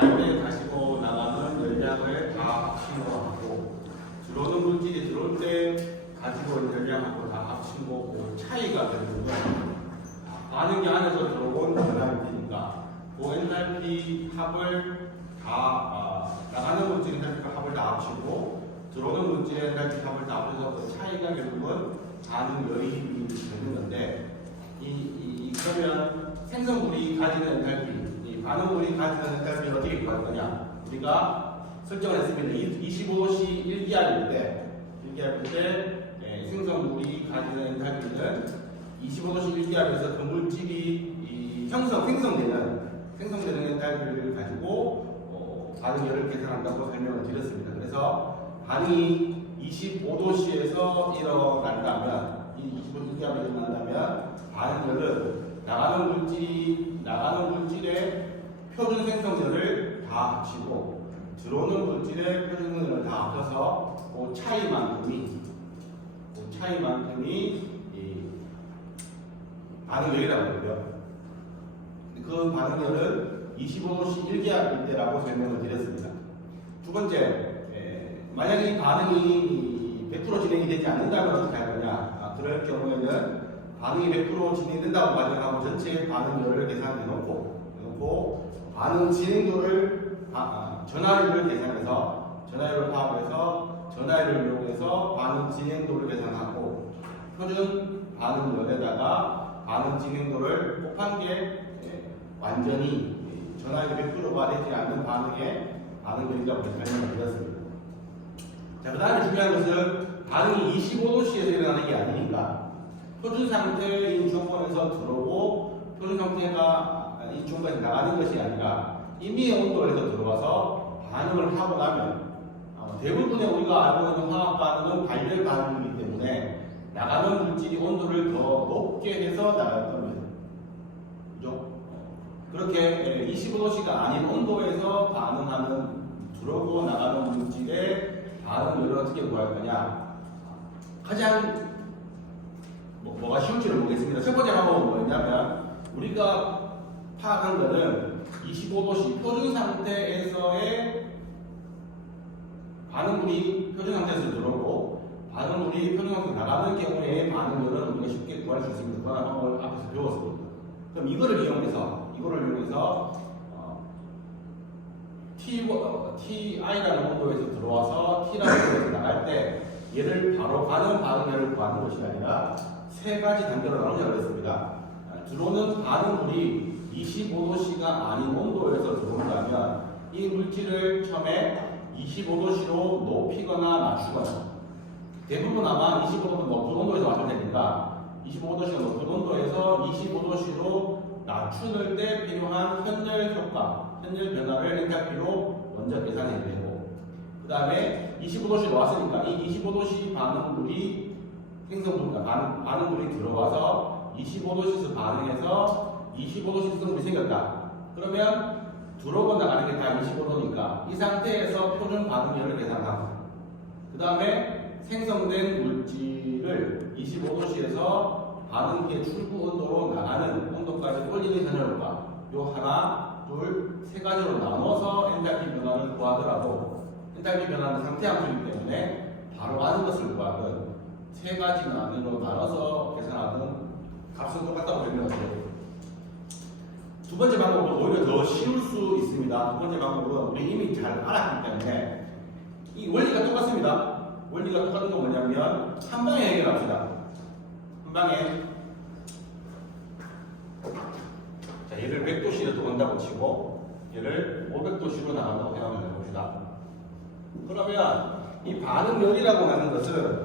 나갈 때 가지고 나가는 열량을 다 합친 거하고 들어오는 물질이 들어올 때 가지고 있는 열량하고 다 합친 거고 차이가 결국은 반응기 안에서 들어온 엔탈피니까 그 엔탈피 합을 다 나가는 물질 엔탈피 합을 다 합치고 들어오는 물질의 엔탈피 합을 다 합해서 그 차이가 결국은 반응열이 되는 건데 그러면 생성물이 가지는 엔탈피, 반응물이 가지는 엔탈피를 어떻게 구할 거냐? 우리가 설정을 했습니다. 25도씨 1기압일 때 생성물이 가지는 엔탈피는 25도씨 1기압에서 그 물질이 생성되는 엔탈피를 가지고 반응열을 계산한다고 설명을 드렸습니다. 그래서 반응이 25도씨에서 일어난다면, 25기압에서 일어난다면 반응열은 나가는 물질의 표준 생성열을 다 합치고 들어오는 물질의 표준 생성열을 다 합쳐서 그 차이만큼이 반응열이라고 하고요. 그 반응열은 25도씨 1기압일 때라고 설명을 드렸습니다. 두 번째, 만약에 이 반응이 100% 진행이 되지 않는다면 어떻게 할 거냐? 그럴 경우에는 반응이 100% 진행된다고 가정하고 전체 반응열을 계산해 놓고 반응 진행도를 전하율을 계산해서 전하율을 파악해서 전하율을 이용해서 반응 진행도를 계산하고 표준 반응열에다가 반응 진행도를 곱한 게 완전히 전하율이 100%가 되지 않는 반응열이라고 설명을 드렸습니다. 자, 그 다음에 중요한 것은 반응이 25도씨에서 일어나는 게 아니니까 표준 상태인 조건에서 들어오고 표준 상태가 이 조건에서 나가는 것이 아니라 임의의 온도에서 들어와서 반응을 하고 나면 대부분의 우리가 알고 있는 화학 반응은 발열 반응이기 때문에 나가는 물질이 온도를 더 높게 해서 나갈 겁니다. 그죠? 그렇게 25도씨가 아닌 온도에서 반응하는 들어오고 나가는 물질의 반응열을 어떻게 구할 거냐? 가장 뭐가 쉬운지를 보겠습니다. 첫 번째 방법은 뭐였냐면 우리가 파악한 거는 25도씨 표준 상태에서의 반응물이 표준 상태에서 들어오고 반응물이 표준 상태에서 나가는 경우에 반응열은 우리가 쉽게 구할 수 있습니다. 그런 방법을 앞에서 배웠습니다. 그럼 이거를 이용해서 Ti라는 온도에서 들어와서 T라는 온도에서 나갈 때 얘를 바로 가는 반응열을 구하는 것이 아니라 세 가지 단계로 나누자고 했습니다. 들어오는 반응물이 25도씨가 아닌 온도에서 들어온다면 이 물질을 처음에 25도씨로 높이거나 낮추거나 대부분 아마 25도는 높은 온도에서 맞춰야 되니까 25도씨가 높은 온도에서 25도씨로 낮추는 때 필요한 현열 효과, 현열 변화를 엔탈피로 먼저 계산해야 되고 그 다음에 25도씨로 왔으니까 이 25도씨 반응물이 반응물이 들어와서 25도씨에서 반응해서 25도씨 생성물이 생겼다. 그러면 들어오고 나가는 게 다 25도니까 이 상태에서 표준 반응열을 계산하고 그 다음에 생성된 물질을 25도씨에서 반응기의 출구 온도로 나가는 온도까지 올리는 현열과 요 하나, 둘, 세 가지로 나눠서 엔탈피 변화를 구하더라도 엔탈피 변화는 상태 함수이기 때문에 바로 아는 것을 구하든 세 가지 단위로 나눠서 계산하든 값은 똑같다고 설명하세요. 두 번째 방법은 오히려 더 쉬울 수 있습니다. 두 번째 방법은 우리 이미 잘 알았기 때문에 이 원리가 똑같습니다. 원리가 똑같은 건 뭐냐면 한 방에 해결합시다. 한 방에 자, 얘를 100도씨로 들어온다고 치고 얘를 500도씨로 나간다고 생각을 해봅시다. 그러면 이 반응열이라고 하는 것은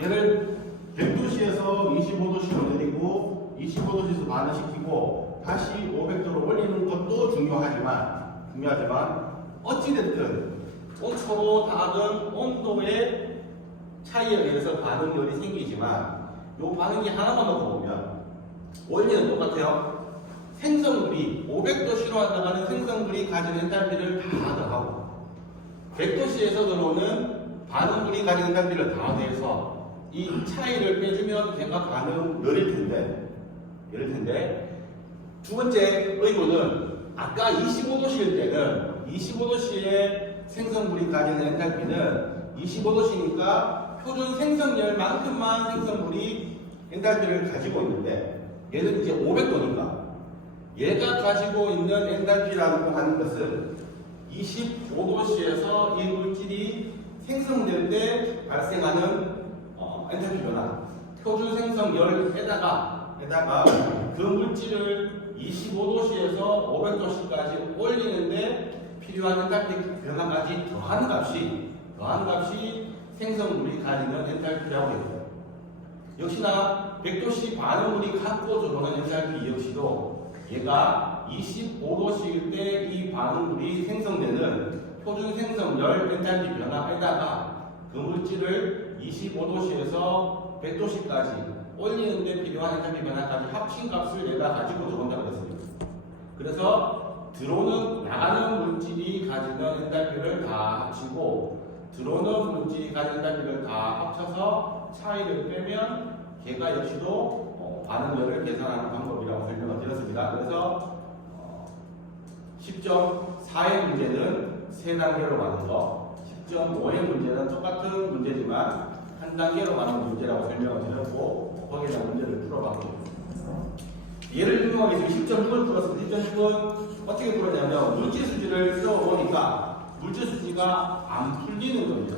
얘를 100도씨에서 25도씨로 내리고 25도씨에서 반응시키고 다시 500도로 올리는 것도 중요하지만 어찌됐든 서로 다른 온도의 차이에 의해서 반응열이 생기지만 이 반응이 하나만 놓고 보면 원리는 똑같아요. 생성물이 500도씨로 나가는 생성물이 가진 엔탈피를 다 더하고 100도씨에서 들어오는 반응물이 가진 엔탈피를 다 더해서 이 차이를 빼주면 걔가 반응열일 텐데 두 번째 의문은 아까 25도씨일 때는 25도씨의 생성물이 가지는 엔탈피는 25도씨니까 표준 생성열만큼만 생성물이 엔탈피를 가지고 있는데 얘는 이제 500도니까 얘가 가지고 있는 엔탈피라고 하는 것은 25도씨에서 이 물질이 생성될 때 발생하는 엔탈피 변화, 표준 생성열에다가 그 물질을 25도씨에서 500도씨까지 올리는데 필요한 엔탈피 변화까지 더하는 값이 생성물이 가지는 엔탈피라고 해요. 역시나 100도씨 반응물이 갖고 들어오는 엔탈피 역시도 얘가 25도씨일 때 이 반응물이 생성되는 표준 생성열 엔탈피 변화에다가 그 물질을 25도씨에서 100도씨까지 올리는데 필요한 엔탈피 변화까지 합친 값을 얘가 가지고 들어온다고 했습니다. 그래서 들어오는 나가는 물질이 가지는 엔탈피를 다 합치고 들어오는 물질이 가지는 엔탈피를 다 합쳐서 차이를 빼면 걔가 역시도 반응열을 계산하는 방법이라고 설명을 드렸습니다. 그래서 10.4의 문제는 3단계로 가는 거, 10.5의 문제는 똑같은 문제지만 한 단계로 가는 문제라고 설명을 드렸고 거기에다 문제를 풀어봤고 예를 들면 10.6을 풀었습니다. 10.6은 어떻게 풀었냐면 물질수지를 써보니까 물질수지가 안 풀리는 겁니다.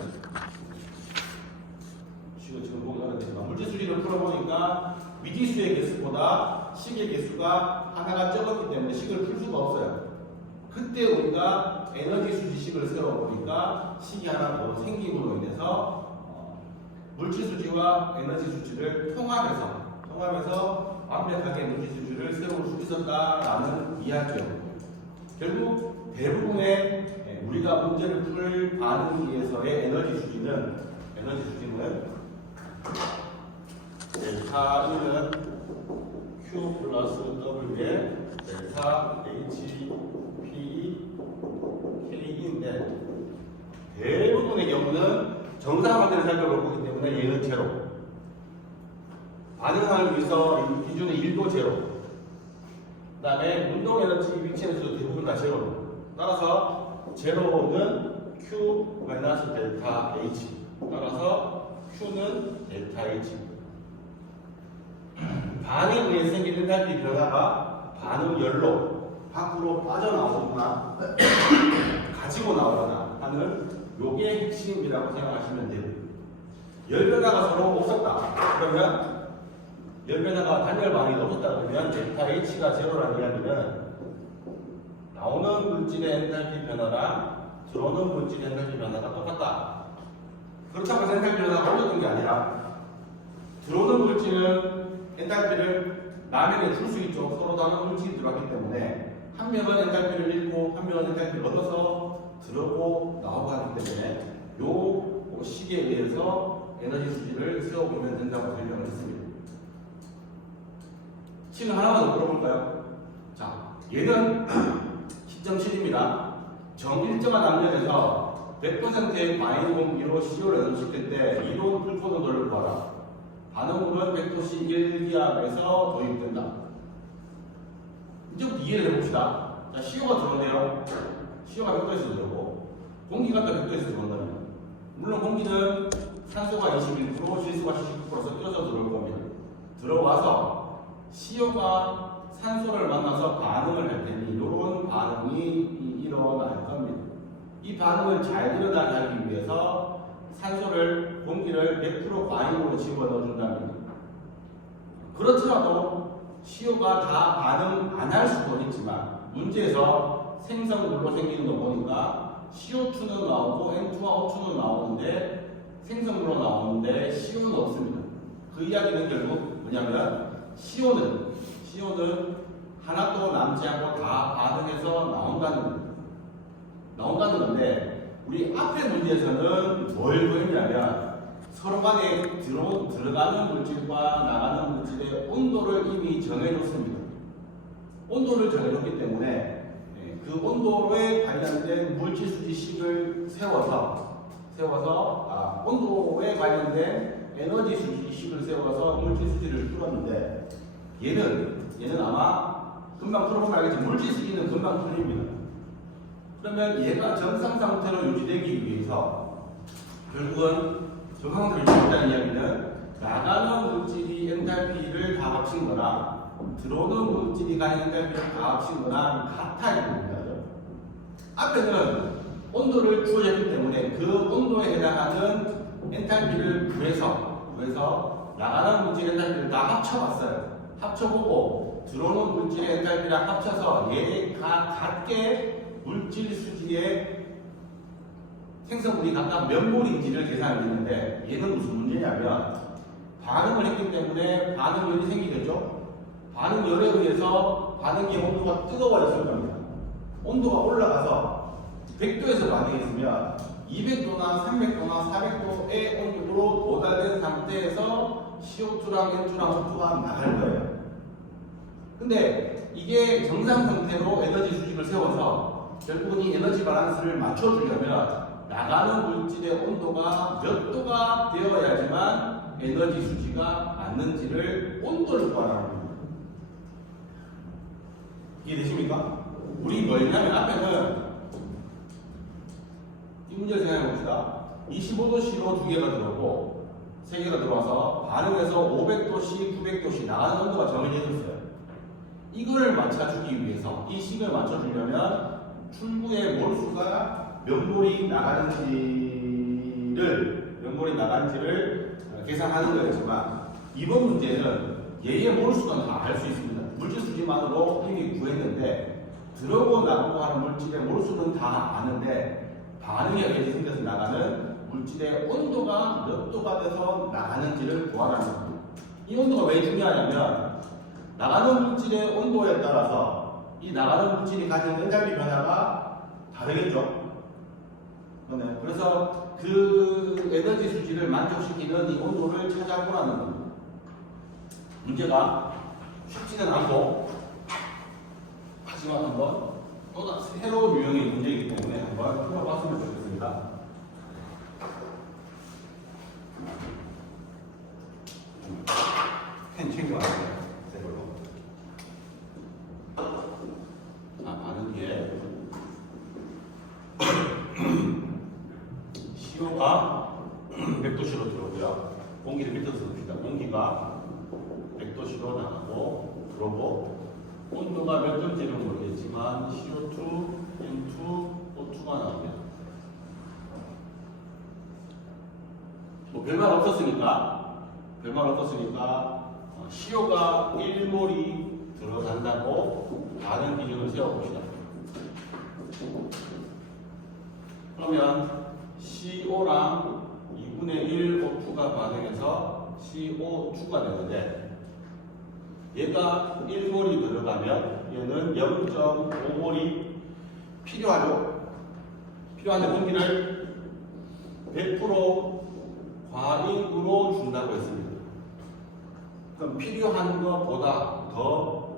지금 보기 어렵지만 물질수지를 풀어보니까 미지수의 개수보다 식의 개수가 하나가 적었기 때문에 식을 풀 수가 없어요. 그때 우리가 에너지 수지식을 세워보니까 식이 하나 더 생김으로 인해서 물질 수지와 에너지 수지를 통합해서 완벽하게 물질 수지를 세울 수 있었다라는 이야기였고요. 결국 대부분의 우리가 문제를 풀 반응기에서의 에너지 수지는 델타 E는 Q 플러스 W에 델타 H P K인데 대부분의 경우는 정상 상태를 살펴보기 때문에 얘는 제로. 반응하기 위해서 기준은 1도 제로. 그 다음에 운동 에너지 위치에서도 대부분 다 제로로. 따라서 제로는 Q 마이너스 델타 H. 따라서 Q는 델타 H. 반응에 의해 생긴 엔탈피 변화가 반응열로 밖으로 빠져나오거나 가지고 나오거나 하는 요게 핵심이라고 생각하시면 돼요. 열 변화가 서로 없었다. 그러면 열 변화가 단열 반응이 없었다. 그러면 델타 H가 제로라는 이야기는 나오는 물질의 엔탈피 변화랑 들어오는 물질의 엔탈피 변화가 똑같다. 그렇다고 해서 엔탈피 변화가 올렸던 게 아니라 들어오는 물질은 엔탈피를 남에게 줄 수 있죠. 서로 다른 물질이 들어왔기 때문에 한 명은 엔탈피를 잃고 한 명은 엔탈피를 얻어서 들어오고 나오고 하기 때문에 요 식에 의해서 에너지 수지를 세워보면 된다고 설명을 했습니다. 식을 하나만 더 풀어볼까요? 자, 얘는 10.7입니다. 정일정한 압력에서 100%의 과잉 공기로 CO를 연소시킬 때 이론 불포 농도를 구하라. 반응물은 100도씨 1기압에서 도입된다. 이제부터 이해를 해봅시다. 자, CO가 들어오네요. CO가 100도에서 들어오고 공기가 또 100도에서 들어온다면 물론 공기는 산소가 21%, 질소가 79%서 뛰어서 들어올 겁니다. 들어와서 CO가 산소를 만나서 반응을 할 테니 이런 반응이 일어날 겁니다. 이 반응을 잘 일어나게 하기 위해서 산소를, 공기를 100% 과잉으로 집어넣어준답니다. 그렇더라도 CO가 다 반응 안 할 수도 있지만 문제에서 생성물로 생기는 거 보니까 CO2는 나오고 N2와 O2는 나오는데 생성물로 나오는데 CO는 없습니다. 그 이야기는 결국 뭐냐면 CO는 하나도 남지 않고 다 반응해서 나온다는 건데 우리 앞에 문제에서는 뭘 보였냐면 서로 간에 들어가는 물질과 나가는 물질의 온도를 이미 정해줬습니다. 온도를 정해줬기 때문에 그 온도에 관련된 물질수지식을 세워서 온도에 관련된 에너지 수지식을 세워서 물질수지를 풀었는데 얘는 아마 금방 풀어보면 알겠지. 물질수지는 금방 풀립니다. 그러면 얘가 정상 상태로 유지되기 위해서 결국은 정상 상태로 유지된다는 이야기는 나가는 물질이 엔탈피를 다 합친 거나 들어오는 물질이 가진 엔탈피를 다 합친 거나 같아 있는 겁니다. 앞에는 온도를 주어졌기 때문에 그 온도에 해당하는 엔탈피를 구해서 나가는 물질 엔탈피를 다 합쳐봤어요. 합쳐보고 들어오는 물질의 엔탈피랑 합쳐서 얘가 같게 물질 수지의 생성물이 각각 몇 몰인지를 계산했는데 얘는 무슨 문제냐면 반응을 했기 때문에 반응열이 생기겠죠? 반응열에 의해서 반응의 온도가 뜨거워졌을 겁니다. 온도가 올라가서 100도에서 반응했으면 200도나 300도나 400도의 온도로 도달된 상태에서 CO2랑 N2랑 O2가 나갈 거예요. 근데 이게 정상 상태로 에너지 수직을 세워서 결국은 이 에너지 밸런스를 맞춰주려면 나가는 물질의 온도가 몇 도가 되어야지만 에너지 수지가 맞는지를 온도를 구하라는 겁니다. 이해되십니까? 우리 뭐냐면 앞에는 이 문제를 생각해 봅시다. 25도씨로 두 개가 들어오고 세 개가 들어와서 반응해서 500도씨, 900도씨 나가는 온도가 정해졌어요. 이걸 맞춰주기 위해서 이 식을 맞춰주려면 출구의 몰수가 몇 몰이 나간지를 계산하는 거였지만 이번 문제는 얘의 몰수는 다 알 수 있습니다. 물질 수지만으로 이미 구했는데 들어오고 나가고 하는 물질의 몰수는 다 아는데 반응에 의해서 생겨서 나가는 물질의 온도가 몇 도가 돼서 나가는지를 구하라는 겁니다. 이 온도가 왜 중요하냐면 나가는 물질의 온도에 따라서 이 나가는 물질이 가진 엔탈피 변화가 다르겠죠. 네. 그래서 그 에너지 수지를 만족시키는 이 온도를 찾아보라는 겁니다. 문제가 쉽지는 않고 하지만 한번 또 새로운 유형의 문제이기 때문에 한번 풀어봤으면 좋겠습니다. 펜 챙겨왔어요. 새 걸로. 자, 반응 뒤에 CO가 100도씨로 들어오고요. 공기를 밑에서 씁시다. 공기가 100도씨로 나가고 들어오고 온도가 몇 도인지는 모르겠지만 CO2, N2, O2가 나옵니다. 뭐 별말 없었으니까 CO가 1몰이 들어간다고 다른 기준을 세워봅시다. 그러면 CO랑 2분의 1 O2가 반응해서 CO2가 되는데 얘가 1몰이 들어가면 얘는 0.5몰이 필요하죠. 필요한데 공기를 100% 과잉으로 준다고 했습니다. 그럼 필요한 것보다 더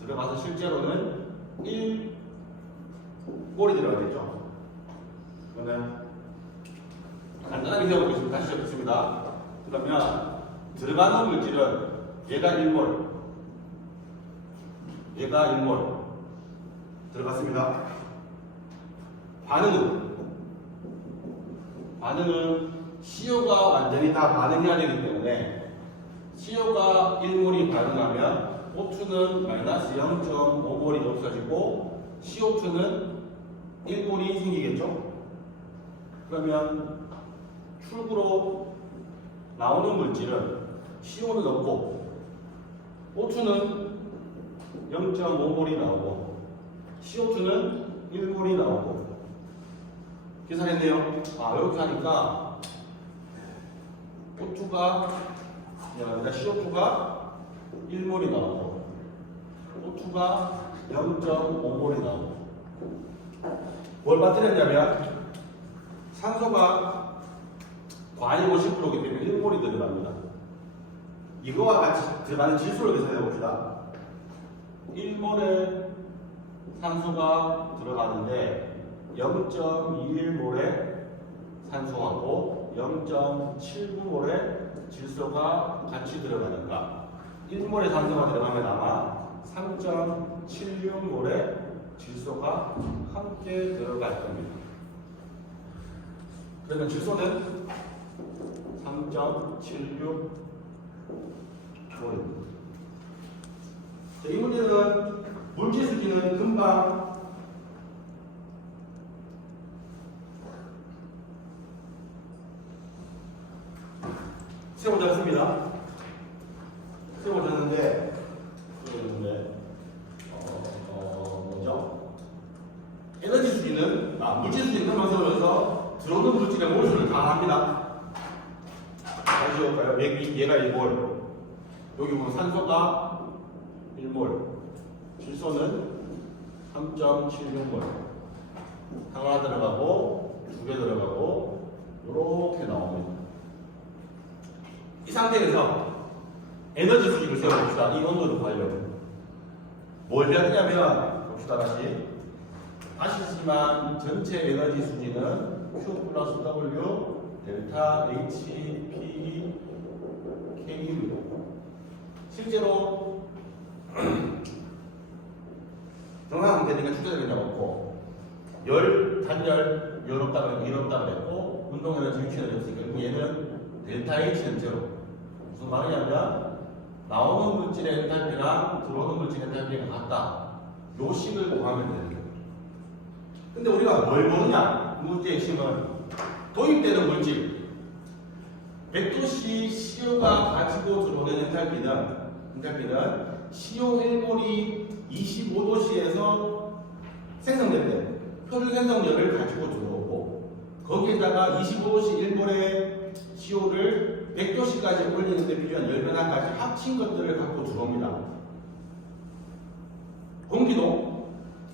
들어가서 실제로는 1몰이 들어가겠죠. 그러면 간단하게 세워보겠습니다. 다시 해보겠습니다. 그러면 들어가는 물질은 얘가 1몰 들어갔습니다. 반응은 CO가 완전히 다 반응해야 되기 때문에 CO가 1몰이 반응하면 O2는 마이너스 0.5몰이 없어지고 CO2는 1몰이 생기겠죠. 그러면 출구로 나오는 물질은 CO는 없고 O2는 0.5몰이 나오고 CO2는 1몰이 나오고 계산했네요. 이렇게 하니까 CO2가 1몰이 나오고 O2가 0.5몰이 나오고 뭘 빠뜨렸냐면 산소가 과잉 50%이기 때문에 1몰이 들어갑니다. 이거와 같이 들어가는 지수를 계산해 봅시다. 1몰의 산소가 들어가는데 0.21몰의 산소하고 0.79몰의 질소가 같이 들어가니까 1몰의 산소가 들어가면 아마 3.1 3.76몰의 질소가 함께 들어갈 겁니다. 그러면 질소는 3.76몰입니다. 이 문제는 물질 수지는 금방 세워졌습니다. 세워졌는데 뭐죠? 에너지 수지는 물질 수지는 금방 세워져서 들어오는 물질의 몰수를 다 합니다. 다시 볼까요? 얘가 1몰, 여기 보면 산소가 1몰, 질소는 3.76몰. 하나 들어가고 2개 들어가고 이렇게 나옵니다. 이 상태에서 에너지 수직을 세워봅시다. 이 온도를 구하려고. 뭘 해야 되냐면, 봅시다, 다시 쓰지만 전체 에너지 수지는 Q 플러스 W 델타 H P K입니다. 실제로 정상 상태니까 축소되는 게 없고, 단열, 열 없다 그랬고, 운동 에너지 유치 에너지 없으니까 얘는 델타 H는 제로. 무슨 말이냐면 나오는 물질의 엔탈피랑 들어오는 물질의 엔탈피가 같다. 요 식을 구하면 됩니다. 근데 우리가 뭘 보느냐? 물질의 핵심은 도입되는 물질 100도씨 CO가 가지고 들어오는 엔탈피는 CO 1몰이 25도씨에서 생성될 때 표준 생성열을 가지고 들어오고, 거기에다가 25도씨 1몰의 CO를 100도씨까지 올리는 데 필요한 열변화까지 합친 것들을 갖고 들어옵니다. 공기도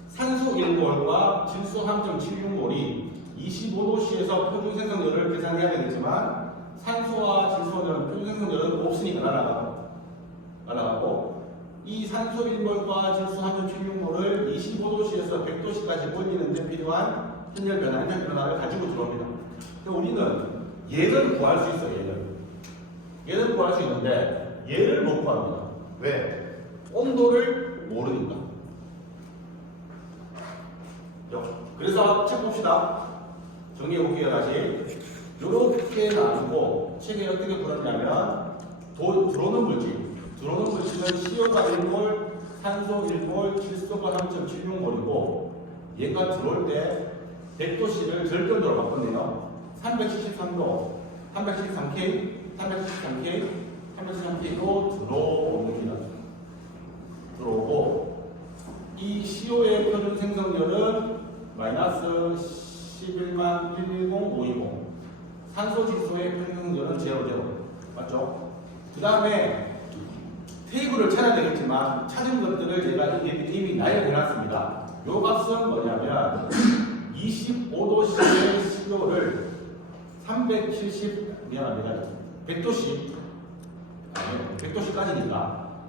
산소 1몰과 질소 3.76몰이 25도씨에서 표준 생성열을 계산해야 되겠지만, 산소와 질소는 표준 생성열은 없으니까 날아가고, 이 산소 1몰과 질소 3.76몰을 25도씨에서 100도씨까지 올리는 데 필요한 현열 변화, 현열 변화를 가지고 들어옵니다. 우리는 얘를 구할 수 있어요. 얘를 구할 수 있는데 얘를 못 구합니다. 왜? 온도를 모르니까. 그래서 책 봅시다. 정리해 볼게요. 다시 이렇게 나누고 책에 어떻게 풀었냐면, 들어오는 물질은 CO가 1몰, 산소 1몰, 질소가 3.76몰이고, 얘가 들어올 때 100도씨를 절편도로 바꿨네요. 373도, 373K로 들어옵니다. 들어오고, 이 CO의 표준 생성열은 마이너스 11만 110,520. 산소 질소의 표준 생성열은 0. 맞죠? 그 다음에 테이블을 찾아야 되겠지만, 찾은 것들을 제가 이미 나열해놨습니다. 요 값은 뭐냐면 25도씨의 CO를 100도씨까지니까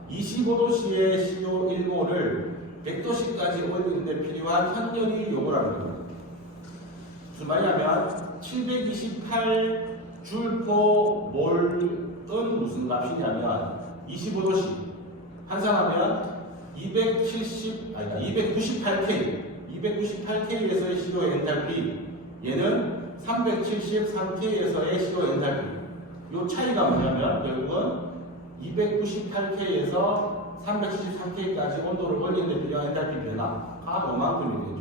25도씨의 CO 1몰을 100도씨까지 올리는데 필요한 현열이 요거라는 겁니다. 무슨 말이냐면 728J/몰은 무슨 값이냐면 25도씨 환산하면 298K에서의 CO의 엔탈피, 얘는 373K에서의 CO 엔탈피. 이 차이가 뭐냐면 결국은 298K에서 373K까지 온도를 올리는 데 필요한 엔탈피 변화가 그만큼이 되죠.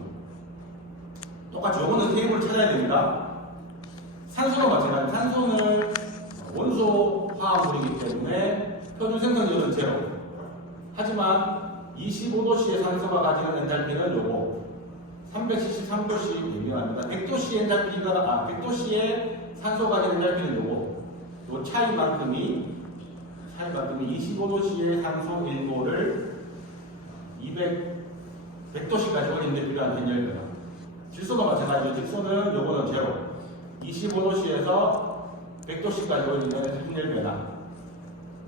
똑같이 요거는 테이블을 찾아야 됩니다. 산소가 마찬가지. 산소는 원소 화합물이기 때문에 표준 생성열은 0. 하지만 25도씨의 산소가 가지는 엔탈피는 요거 373도씨 유명합니다. 100도씨의 산소가 가지는 엔탈피는 요거. 요 차이만큼이 25도씨의 산소 1몰을 100도씨까지 올리는 데 필요한 현열 변화. 질소도 마찬가지죠. 질소는 요거는 0. 25도씨에서 100도씨까지 올리는 현열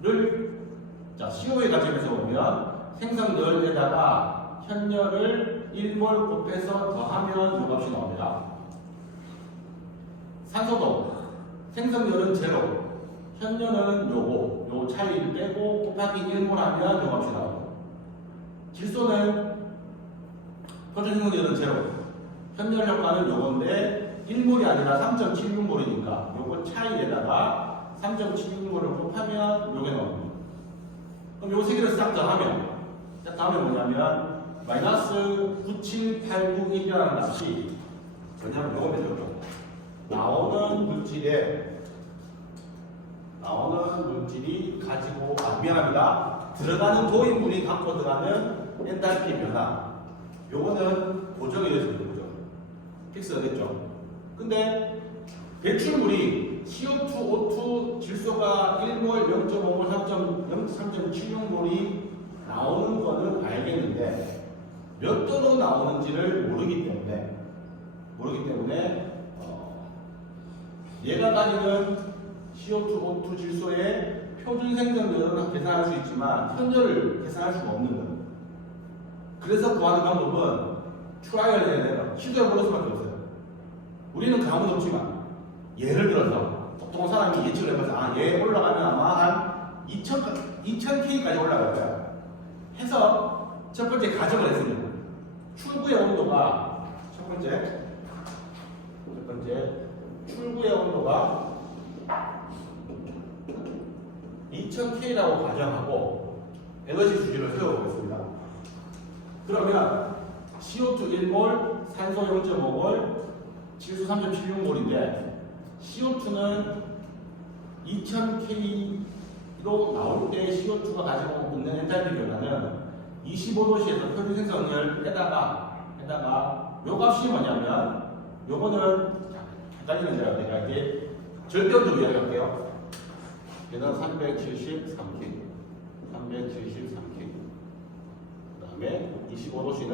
변화를 CO의 관점에서 보면 생성열에다가 현열을 1몰 곱해서 더하면 이 값이 나옵니다. 산소도 생성열은 0, 현열은 요거, 요 차이를 빼고 곱하기 1몰 하면 이 값이 나옵니다. 질소는 표준 생성률은 제로. 현열 효과는 요건데 1몰이 아니라 3.76몰이니까 요거 차이에다가 3.76몰을 곱하면 요게 나옵니다. 그럼 요 세 개를 싹 더하면 뭐냐면 마이너스 97891이라는 값이 뭐냐면 요겁니다. 요거. 나오는 물질이 가지고 미안합니다. 들어가는 도인물이 갖고 들어가는 엔탈피 변화. 요거는 고정이 되어있습니다. 고정. 픽스가 됐죠. 근데 배출물이 CO2, O2, 질소가 1몰, 0.5몰, 3.76몰이 나오는 거는 알겠는데 몇 도로 나오는지를 모르기 때문에 얘가 가지는 CO2, O2 질소의 표준 생성률은 계산할 수 있지만 현열을 계산할 수가 없는 거예요. 그래서 구하는 방법은 트라이얼 해야 돼요. 시도해보는 수밖에 없어요. 우리는 감은 없지만 예를 들어서 보통 사람이 예측을 해봐서 얘 올라가면 아마 한 2000K까지 올라갈 거야. 해서 첫 번째 가정을 했습니다. 출구의 온도가 첫 번째 출구의 온도가 2000K라고 가정하고 에너지 수준을 세워보겠습니다. 그러면 CO2 1몰, 산소 0.5몰, 질소 3.76몰인데 CO2는 2000K로 나올 때 CO2가 가지고 있는 엔탈피 변화는 25도씨에서 표준 생성열에다가 요 값이 뭐냐면 요거는 헷갈리는 데가 내가 이제 절대온도 이야기할게요. 얘는 373K 그 다음에 25도씨는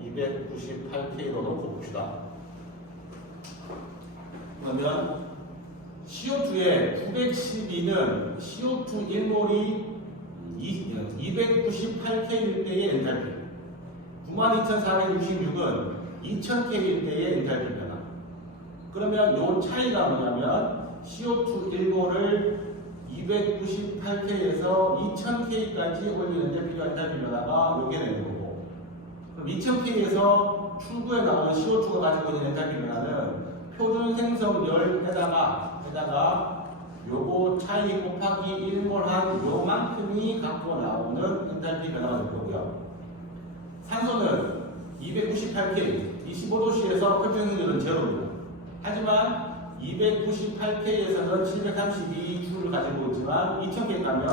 298K로 놓고 봅시다. 그러면 CO2의 912는 CO2 1몰이 298K일 때의 엔탈피, 92,466은 2000K일 때의 엔탈피 변화. 그러면 요 차이가 뭐냐면 CO2 1몰을 298K에서 2000K까지 올리는데 필요한 엔탈피 변화가 요게 되는 거고, 그럼 2000K에서 출구에 나오는 CO2가 가지고 있는 엔탈피 변화는 표준 생성열에다가 요거 차이 곱하기 1몰한 요만큼이 갖고 나오는 엔탈피 변화가 될 거고요. 산소는 298K, 25도씨에서 표준 생성열은 제로입니다. 하지만 298K에서는 732J를 가지고 있지만 2000K 가면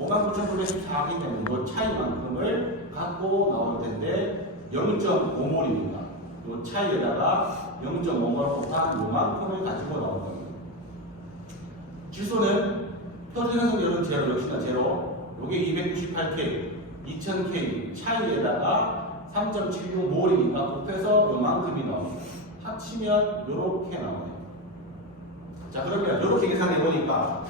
59,914이기 때문에 요 차이만큼을 갖고 나올 텐데 0.5몰입니다. 요 차이에다가 0.5몰 곱한 요만큼을 가지고 나올 겁니다. 질소는 표준 생성열은 제로, 역시나 제로. 요게 298K, 2000K 차이에다가 3.76몰이니까 곱해서 요만큼이 나옵니다. 합치면 요렇게 나오네요. 자, 그러면 요렇게 계산해 보니까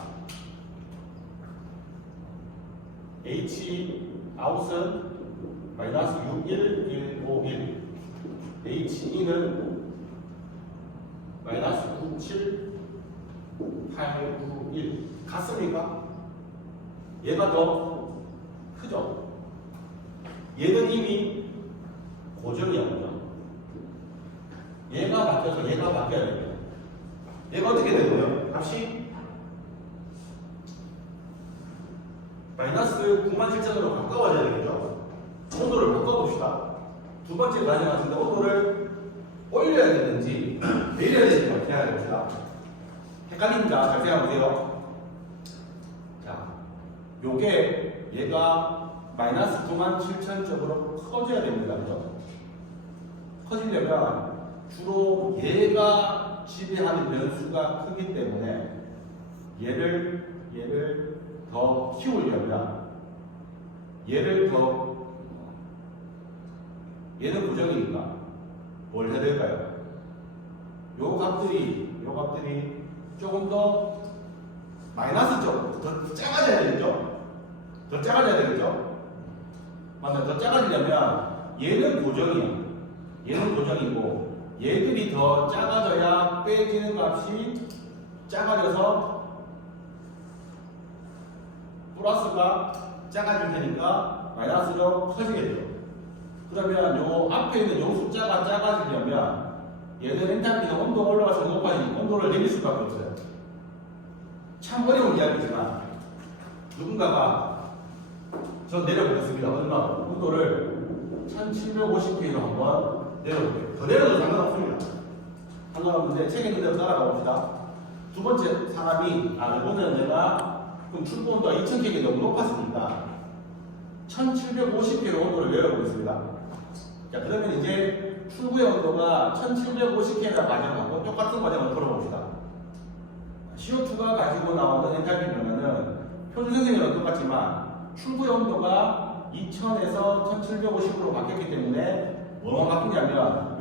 H 아웃은 마이너스 61151, H2는 마이너스 97891 같습니까? 얘가 더 크죠? 얘는 이미 고정이었죠. 얘가 바뀌어서 얘가 바뀌어야 돼요. 얘가 어떻게 되고요? 값이 마이너스 97,000으로 가까워져야 되겠죠? 온도를 바꿔봅시다. 두 번째 과정 같은데 온도를 올려야 되는지 내려야 되는지 생각해 봅시다. 헷갈립니다. 잘 생각해보세요. 자, 요게 얘가 마이너스 97,000쪽으로 커져야 됩니다. 그죠? 커지려면 주로 얘가 지배하는 변수가 크기 때문에 얘를 더 키우려면 얘는 고정이니까 뭘 해야 될까요? 요 값들이 조금 더 마이너스 쪽 더 작아져야 되겠죠? 더 작아져야 되겠죠? 맞아요. 더 작아지려면 얘는 고정이에요. 얘는 고정이고 얘들이 더 작아져야 빼지는 값이 작아져서 플러스가 작아질 테니까 마이너스로 커지겠죠. 그러면 요 앞에 있는 요 숫자가 작아지려면 얘는 엔탈피는 온도가 올라가서 높아지니 온도를 내릴 수밖에 없어요. 참 어려운 이야기지만 누군가가 저 내려보겠습니다. 얼마 온도를 1750K로 한번 내려볼게요. 더 내려도 상관없습니다. 상관없는데 책에 있는 대로 따라가 봅시다. 두 번째 사람이 이번에는 내가 그럼 출구 온도가 2000K가 너무 높았으니까 1750K로 온도를 내려보겠습니다. 자, 그러면 이제 출구의 온도가 1750K라 가정하고 똑같은 과정을 풀어봅시다. CO2가 가지고 나오는 엔탈피 변화는 표준 생성이랑 똑같지만 출구의 온도가 2000에서 1750으로 바뀌었기 때문에 뭐가 바뀌냐면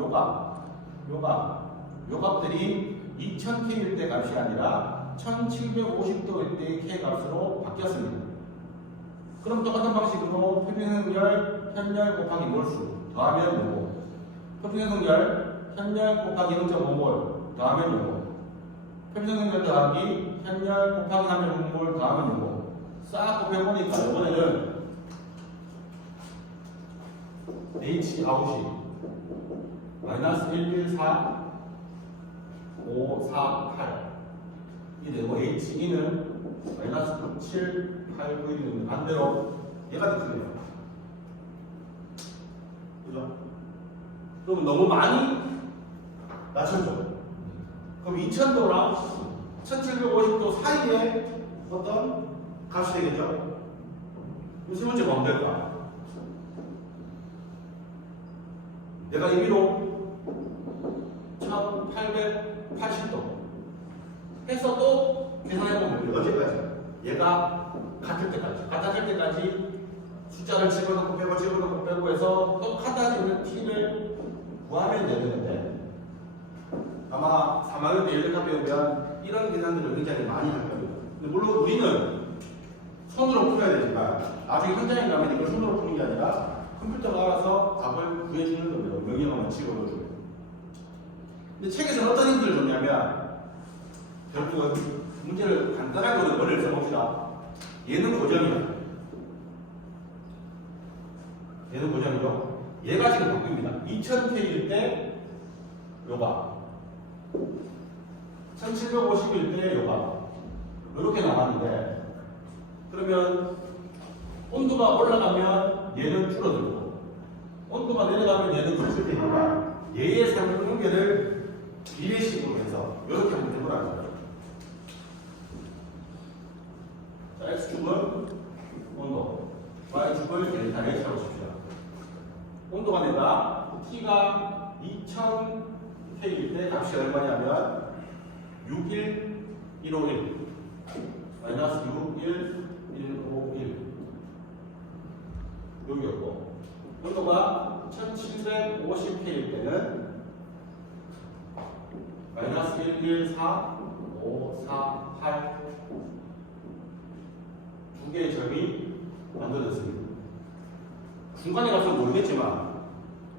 요 값들이 2000K일 때 값이 아니라 1750도일 때의 K 값으로 바뀌었습니다. 그럼 똑같은 방식으로 표준생성열 현열 곱하기 몰수 더하면 요거, 표준생성열 현열 곱하기 0.5몰 더하면 요거, 표준생성열 더하기 현열 곱하기 3.6몰 더하면 요거 싹 곱해보니까 이번에는 H 아웃이 마이너스 114 548 이 되고 H2는 마이너스 7 8 9 1이 반대로 얘가 더 크네요. 그죠? 그럼 너무 많이 낮췄죠. 그럼 2000도랑 1750도 사이에 어떤 값이 되겠죠? 세 번째 뭐면 될까? 내가 임의로 1880도 해서 또 계산해보면 언제까지? 얘가 같을 때까지 숫자를 집어넣고 빼고 해서 또 같아지는 t를 구하면 되는데 아마 3학년 때 연락학 배우면 이런 계산들을 굉장히 많이 할 겁니다. 근데 물론 우리는 손으로 풀어야 되지만 나중에 현장에 가면 이걸 손으로 푸는 게 아니라 컴퓨터가 알아서 답을 구해주는 겁니다. 명령어만 집어넣어주고. 근데 책에서는 어떤 힌트를 줬냐면 결국은 문제를 간단하게 머리를 써봅시다. 얘는 고정이야. 얘는 고정이죠. 얘가 지금 바뀝니다. 2000K일 때 요가 1750일 때 요가 이렇게 나왔는데 그러면 온도가 올라가면 얘는 줄어들고 온도가 내려가면 얘는 커질 테니까 얘의 상승 관계를 비례식으로 해서 이렇게 한번 해보라는 거예요. 자, X축은 온도, Y축을 델타 H라고 칩시다. 온도가 내가 T가 2000K일 때 값이 얼마냐면 61151 마이너스 61151 여기였고 온도가 1750K일 때는 마이너스 114548 두 개의 점이 만들어졌습니다. 중간에 가서 모르겠지만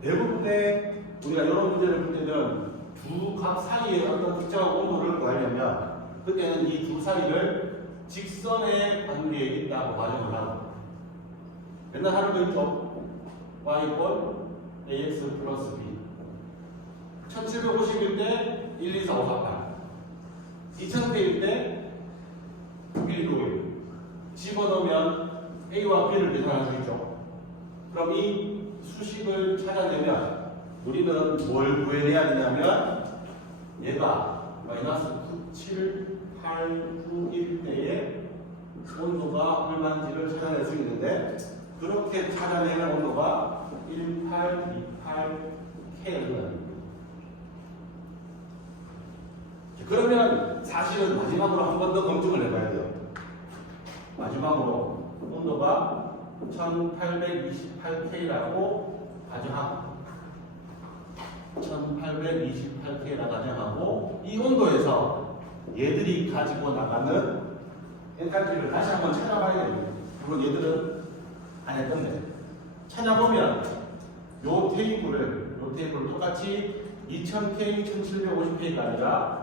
대부분의 우리가 이런 문제를 풀 때는 두 각 사이의 어떤 특정한 온도를 구하려면 그때는 이 두 사이를 직선의 관계에 있다고 가정을 하고 맨날 하는 거 있죠? y 이퀄 ax 플러스 b 1750일 때 1, 2, 4, 5, 4, 8 2000대일 때 1, 2, 5, 1 집어넣으면 a와 b를 계산할 수 있죠. 그럼 이 수식을 찾아내면 우리는 뭘 구해내야 되냐면 얘가 마이너스 97891 때의 온도가 얼마인지를 찾아낼 수 있는데 그렇게 찾아내는 온도가 1828K입니다. 그러면 사실은 마지막으로 한 번 더 검증을 해봐야 돼요. 마지막으로 온도가 1828K라고 가정하고 1828K라 가정하고 이 온도에서 얘들이 가지고 나가는 엔탈피를 다시 한번 찾아봐야 됩니다. 물론 얘들은 안 했던데 찾아보면 요 테이블을 똑같이 2000K, 1750K가 아니라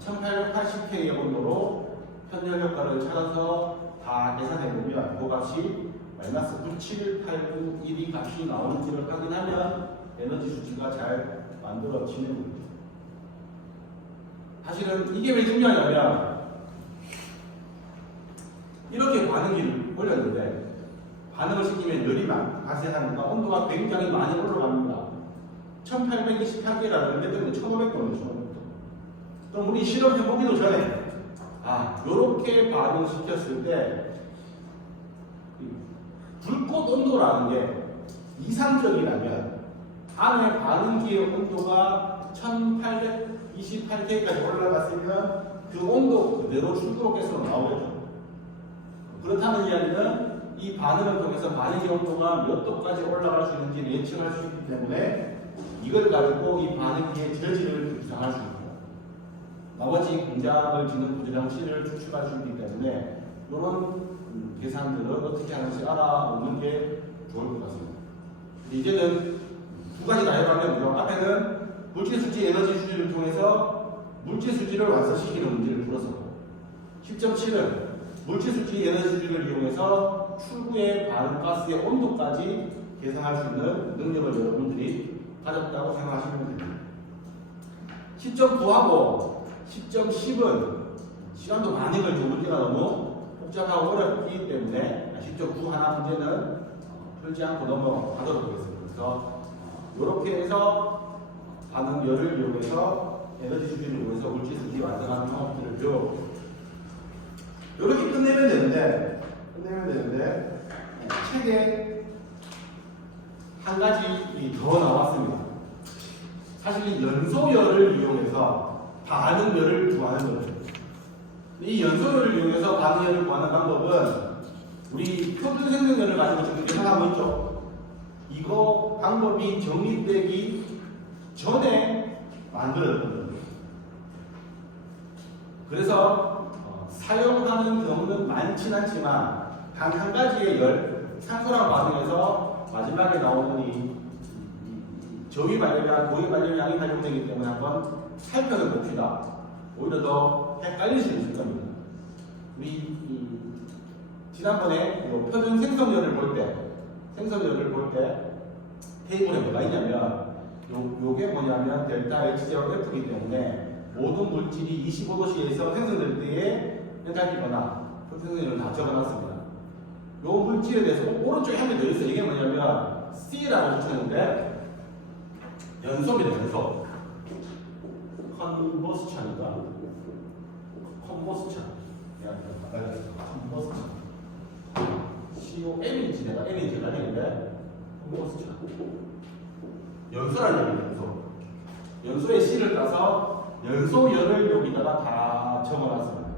1880K의 온도로 현열 효과를 찾아서 다 계산해 보면 그 값이 마이너스 97891이 값이 나오는지를 확인하면 에너지 수치가 잘 만들어지는 겁니다. 사실은 이게 왜 중요하냐면 이렇게 반응기를 올렸는데 반응을 시키면 열이 발생하니까 온도가 굉장히 많이 올라갑니다. 1828개라는 몇 도인데 1500도는 그럼 우리 실험해보기도 전에 이렇게 반응시켰을 때 불꽃 온도라는 게 이상적이라면 안에 반응기의 온도가 1828K까지 올라갔으면 그 온도 그대로 출구로 계속 나오겠죠. 그렇다는 이야기는 이 반응을 통해서 반응기 온도가 몇 도까지 올라갈 수 있는지 예측할 수 있기 때문에 이걸 가지고 이 반응기의 저지를 구상할 수 있고 나머지 공작을 짓는 부재장치를 추측할 수 있기 때문에 이런 계산들을 어떻게 하는지 알아보는 게 좋을 것 같습니다. 이제는 두 가지 다 해가면 앞에는 물질수지 에너지 수지를 통해서 물질수지를 완성시키는 문제를 풀었었고 10.7은 물질수지 에너지 수지를 이용해서 출구의 반응가스의 온도까지 계산할 수 있는 능력을 여러분들이 가졌다고 생각하시면 됩니다. 10.9하고 10.10은 시간도 많이 걸리고 문제가 너무 복잡하고 어렵기 때문에 10.9 하나 문제는 풀지 않고 넘어가도록 하겠습니다. 그래서 이렇게 해서 반응열을 이용해서 에너지 수지를 이용해서 물질 수지 완성하는 방법들을 배우고 이렇게 끝내면 되는데 책에 한 가지 더 나왔습니다. 사실 이 연소열을 이용해서 반응열을 구하는 거죠. 이 연소열을 이용해서 반응열을 구하는 방법은 우리 표준 생성열을 가지고 지금 계산하고 있죠. 이거 방법이 정립되기 전에 만들어졌거든요. 그래서 사용하는 경우는 많진 않지만 단 한 가지의 열, 산소랑 반응해서 마지막에 나오는 이 저위 발열량, 고위 발열량이 활용되기 때문에 한번 살펴는 봅시다. 오히려 더 헷갈릴 수 있을 겁니다. 우리 지난번에 표준 생성열을 볼 때 테이블에 뭐가 있냐면 요게 뭐냐면 델타 H0F이기 때문에 모든 물질이 25도씨에서 생성될 때의 엔탈피 표준 생성열을 다 적어놨습니다. 요 물질에 대해서 오른쪽에 한 개 더 있어요. 이게 뭐냐면 C라고 붙였는데 연소입니다. 연소. 컨버스천인가? 컨버스천. 컨버스천. COM인지 내가 M인지 헷갈리는데 컨버스천. 연소라는 얘기예요. 연소. 연소의 C를 따서 연소열을 여기다가 다 적어놨습니다.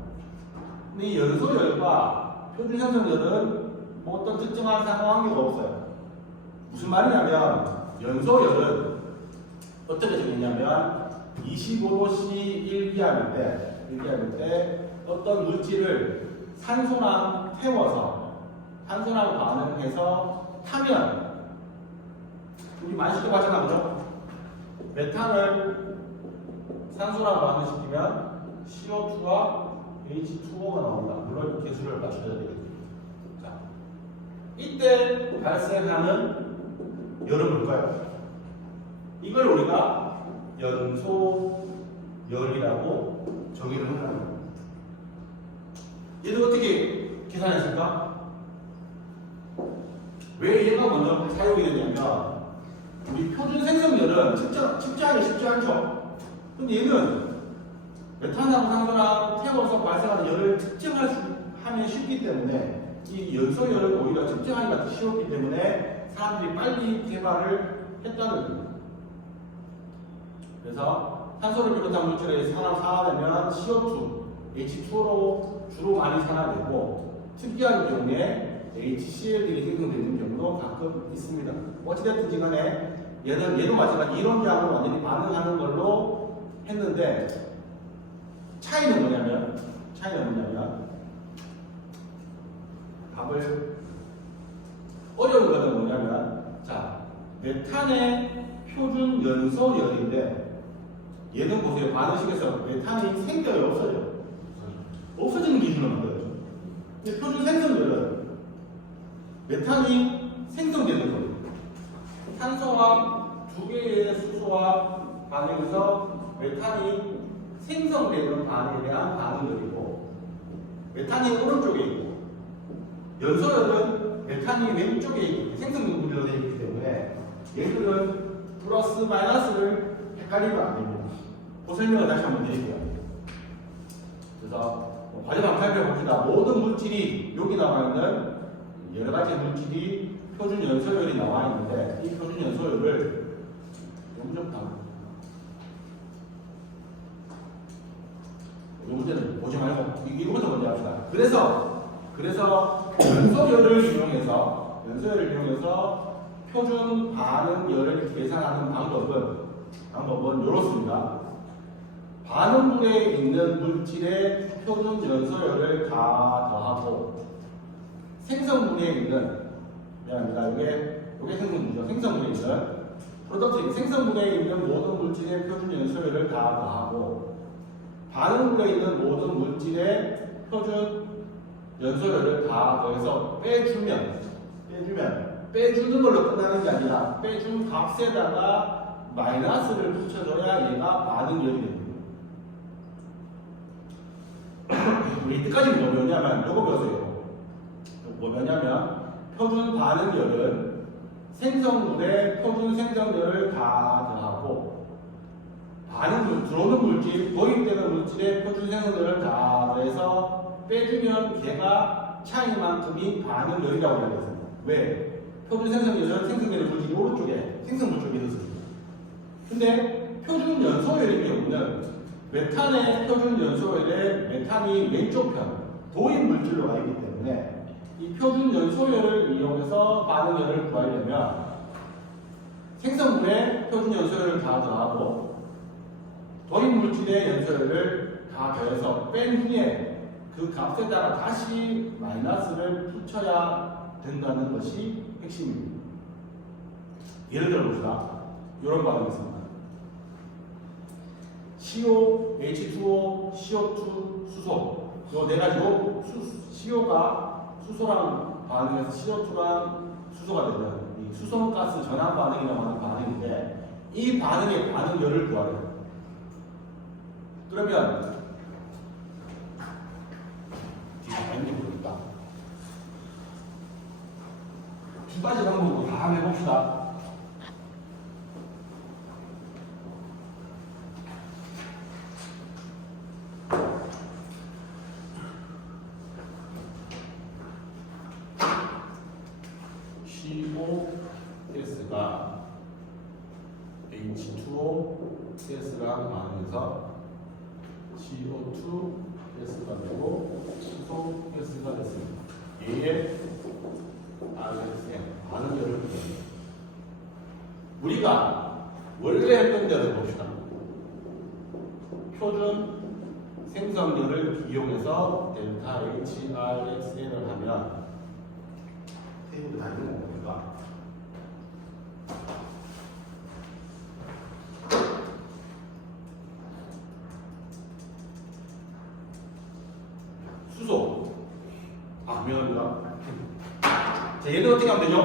근데 이 연소열과 표준 생성열은 뭐 어떤 특정한 상관관계가 없어요. 무슨 말이냐면 연소열은 어떻게 적느냐면 25도씨 1기압일 때 어떤 물질을 산소랑 태워서 산소랑 반응해서 타면 우리 많이 시켜봤잖아, 그죠? 메탄을 산소랑 반응시키면 CO2와 H2O가 나온다. 물론 개수를 맞춰야 되겠죠. 자, 이때 발생하는 열은 뭘까요? 이걸 우리가 연소열이라고 정의를 한다는 겁니다. 얘는 어떻게 계산했을까? 왜 얘가 먼저 사용이 되냐면 우리 표준 생성열은 측정하기 쉽지 않죠? 근데 얘는 메탄하고 산소랑 태워서 발생하는 열을 하면 쉽기 때문에 이 연소열을 오히려 측정하기가 쉬웠기 때문에 사람들이 빨리 개발을 했다는 겁니다. 그래서 산소를 비롯한 물질에 산화되면 CO2, H2O로 주로 많이 산화되고 특이한 경우에 HCl들이 생성되는 경우도 가끔 있습니다. 어찌됐든지 간에 얘도 마찬가지 이론적으로 완전히 반응하는 걸로 했는데 차이는 뭐냐면 답을 어려운 거는 뭐냐면 자 메탄의 표준 연소열인데 얘는 보세요. 반응식에서 메탄이 생겨요, 없어져요? 없어지는 기준을 만들어요. 근데 표준 생성열은 메탄이 생성되는 거예요. 탄소와 두 개의 수소와 반응해서 메탄이 생성되는 반응에 대한 반응열이고, 메탄이 오른쪽에 있고 연소열은 메탄이 왼쪽에 있고 생성물로 되어 있기 때문에 얘들은 플러스 마이너스를 헷갈리면 안 됩니다. 그 설명을 다시 한번 드릴게요. 그래서 과정 한번 살펴봅시다. 모든 물질이 여기 나와 있는 여러 가지 물질이 표준 연소열이 나와 있는데, 이 표준 연소열을 영접하고 이 문제는 보지 말고 이거부터 먼저 합시다. 그래서 연소열을 이용해서 표준 반응열을 계산하는 방법은 이렇습니다. 반응물에 있는 물질의 표준 연소열을 다 더하고 생성물에 있는, 미안합니다. 이게 생성물이죠. 생성물에 있는 프로덕트, 생성물에 있는 모든 물질의 표준 연소열을 다 더하고 반응물에 있는 모든 물질의 표준 연소열을 다 더해서 빼주는 걸로 끝나는 게 아니라 빼준 값에다가 마이너스를 붙여줘야 얘가 반응열이 됩니다. 이 뜻까지는 뭐냐면 이거 배우세요. 뭐냐면 표준 반응열은 생성물의 표준 생성열을 다 더하고 반응물, 들어오는 물질, 도입되는 물질의 표준 생성열을 다 더해서 빼주면 걔가 차이만큼이 반응열이라고 이야기했습니다. 왜? 표준 생성열은 생성되는 물질이 오른쪽에 생성물 쪽에 있었습니다. 근데 표준 연소열의 경우는 메탄의 표준 연소열에 메탄이 왼쪽 편, 도입 물질로 가 있기 때문에 이 표준 연소열을 이용해서 반응열을 구하려면 생성물의 표준 연소열을 다 더하고 도입 물질의 연소열을 다 더해서 뺀 후에 그 값에다가 다시 마이너스를 붙여야 된다는 것이 핵심입니다. 예를 들어봅시다. 이런 반응이 있습니다. CO, H2O, CO2, 수소. 요 네 가지로 CO가 수소랑 반응해서 CO2랑 수소가 되는 이 수소가스 전환 반응이라고 하는 반응인데, 이 반응의 반응열을 구하래요. 그러면 뒤집어있는 거니까 두 가지 방법으로 다 한번 해봅시다. CO H2O 가스랑 반응해서 CO2 가스가 되고 수소 가스가 됐습니다. 얘의 RSM 반응열을 구합니다. 우리가 원래 했던 대로 봅시다. 표준 생성열을 이용해서 델타 HRSN을 하면 테이블 다 있는 겁니까? 수소. 미안합니다. 자, 얘는 어떻게 하면 되죠?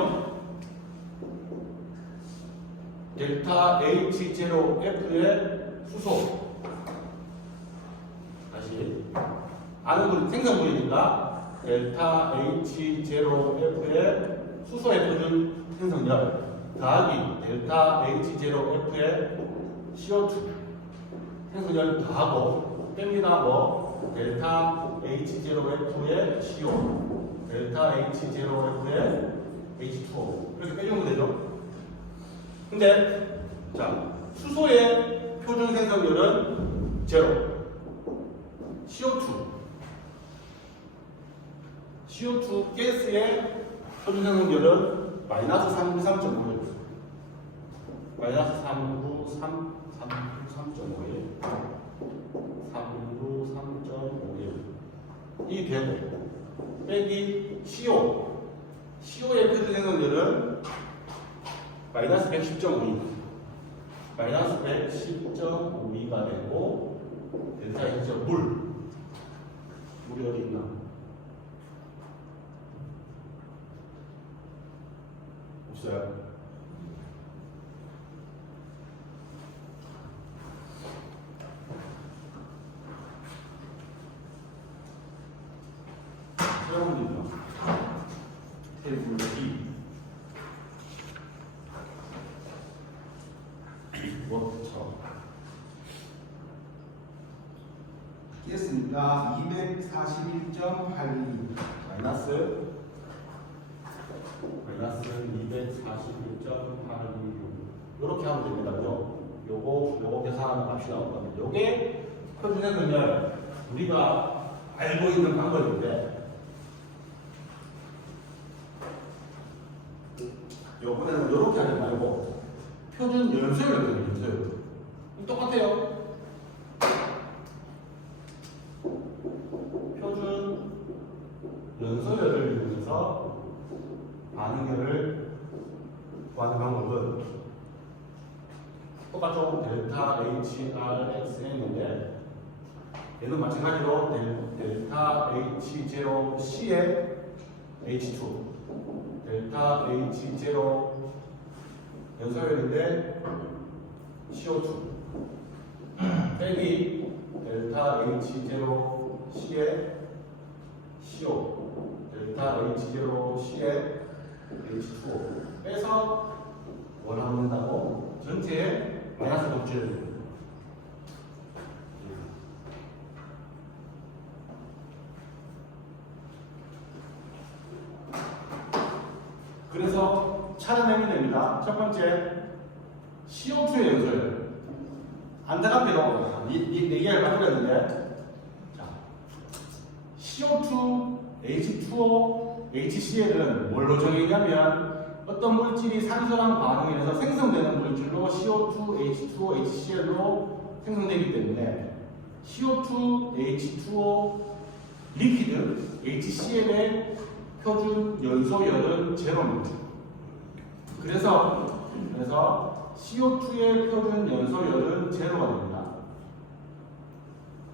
델타 H0F의 수소. 다시. 아는 물, 생성물이니까 델타 H0F의 수소의 표준 생성열 더하기 델타 H0F의 CO2 생성열 더하고 뺍니다. 뭐 델타 H0F의 CO 델타 H0F의 H2O 이렇게 빼주면 되죠. 근데 자, 수소의 표준 생성열은 0, CO2 가스의 표준 생성열은 마이너스 393.5일, 마이너스 393.5일, 393.5일 이 되고 빼기 CO의 표준 생성열은 마이너스 110.5이 마이너스 110.5이가 되고 델타 H 물이 어디 있나? 없어요. 여러분들요. 테이블 B 워터 깼습니다. 241.82 마이너스 241.86 이렇게 하면 됩니다. 그죠? 요거 계산하는 값이 나오거든요. 요게 표준해석을 우리가 알고 있는 방법인데 요번에는 이렇게 하지 말고 표준 연소율을 넣어요. 연소율 똑같아요. 표준 연소율을 이용해서 반응률을 구하는 방법은 똑같죠. 델타 HRXN인데 얘는 마찬가지로 델타 H0C에 H2 델타 H0 연소율인데 CO2 빼기 델타 H0C에 CO 델타 H0C에 H2O 빼서 원하면 된다고 전체에 마이너스 곱지를 해줍니다. 그래서 찾아내면 됩니다. 첫 번째 CO2의 연소율 안타깝게도 얘기를 바꾸렸는데 CO2, H2O, HCl은 뭘로 정의냐면 어떤 물질이 산소랑 반응해서 생성되는 물질로 CO2, H2O, HCl로 생성되기 때문에 CO2, H2O, 리퀴드, HCl의 표준 연소열은 제로입니다. 그래서 CO2의 표준 연소열은 제로가 됩니다.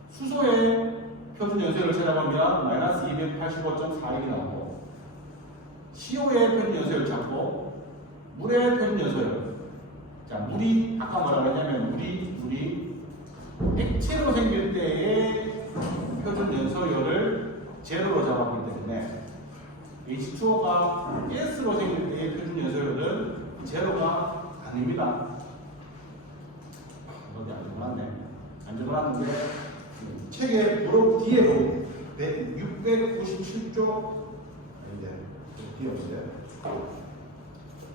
수소의 표준 연소열을 찾아보면 마이너스 285.41이 나오고 CO의 표준 연소열을 찾고 물의 표준 연소열 자 물이 아까 뭐라고 했냐면 물이 액체로 생길 때의 표준 연소열을 제로로 잡았기 때문에 H2O가 가스로 생길 때의 표준 연소율은 제로가 아닙니다. 어디 안 적어놨네. 안 적어놨는데 책에 부록 뒤에 보면 697쪽 아닌데 뒤에 없어요.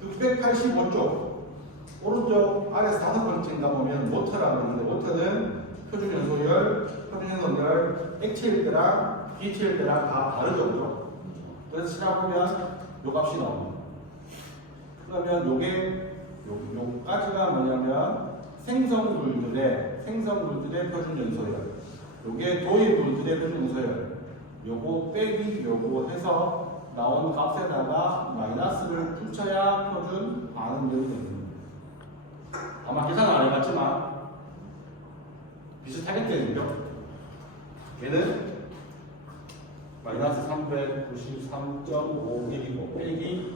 685쪽 오른쪽 아래에서 5번째인가 보면 모터라고 하는데 모터는 표준 연소열, 표준 연소열, 액체일 때랑 기체일 때랑 다 다르죠. 그래서 찾아보면 요 값이 나옵니다. 그러면 요까지가 뭐냐면 생성물들의 표준 연소열, 요게 도입물들의 표준 연소열, 요거 빼기 요거 해서 나온 값에다가 마이너스를 붙여야 표준 반응률이 됩니다. 아마 계산은 안 해봤지만 비슷하겠죠? 얘는 마이너스 393.51이고 빼기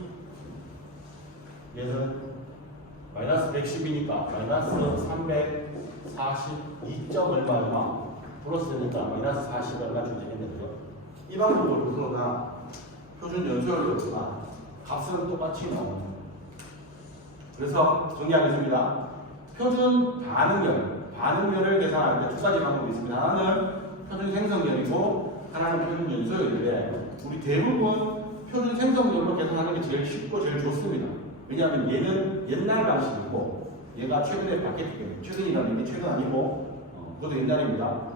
얘는 마이너스 110이니까 마이너스 342점 얼마 플러스 되니까 마이너스 40 얼마 주겠는데요. 이 방법으로 그러나 표준 연소율로 그러나 값은 똑같이 나옵니다. 그래서 정리하겠습니다. 표준 반응열을 계산할 때 두 가지 방법이 있습니다. 하나는 표준 생성열이고 하나는 표준 연소열인데 우리 대부분 표준 생성열로 계산하는 게 제일 쉽고 제일 좋습니다. 왜냐하면 얘는 옛날 방식이고 얘가 최근에 바뀌었기 때문에 최근이라는 게 최근 아니고 그것도 옛날입니다.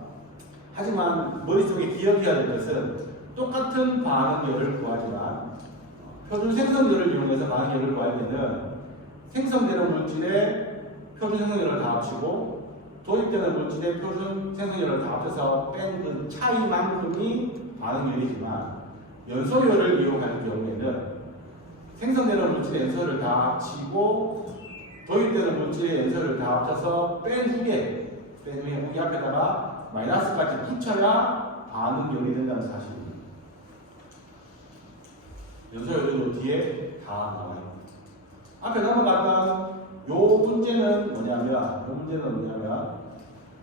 하지만 머릿속에 기억해야 될 것은 똑같은 반응열을 구하지만 표준 생성열을 이용해서 반응열을 구할 때는 생성되는 물질의 표준 생성열을 다 합치고 도입되는 물질의 표준 생성열을 다 합쳐서 뺀 그 차이만큼이 반응열이지만 연소열을 이용할 경우에는 생성되는 물질의 연소열을 다 합치고 도입되는 물질의 연소열을 다 합쳐서 뺀 후에 여기 앞에다가 마이너스까지 붙여야 반응열이 된다는 사실입니다. 연소열은 뒤에 다 나와요. 앞에 넘어갔던 요 문제는 뭐냐면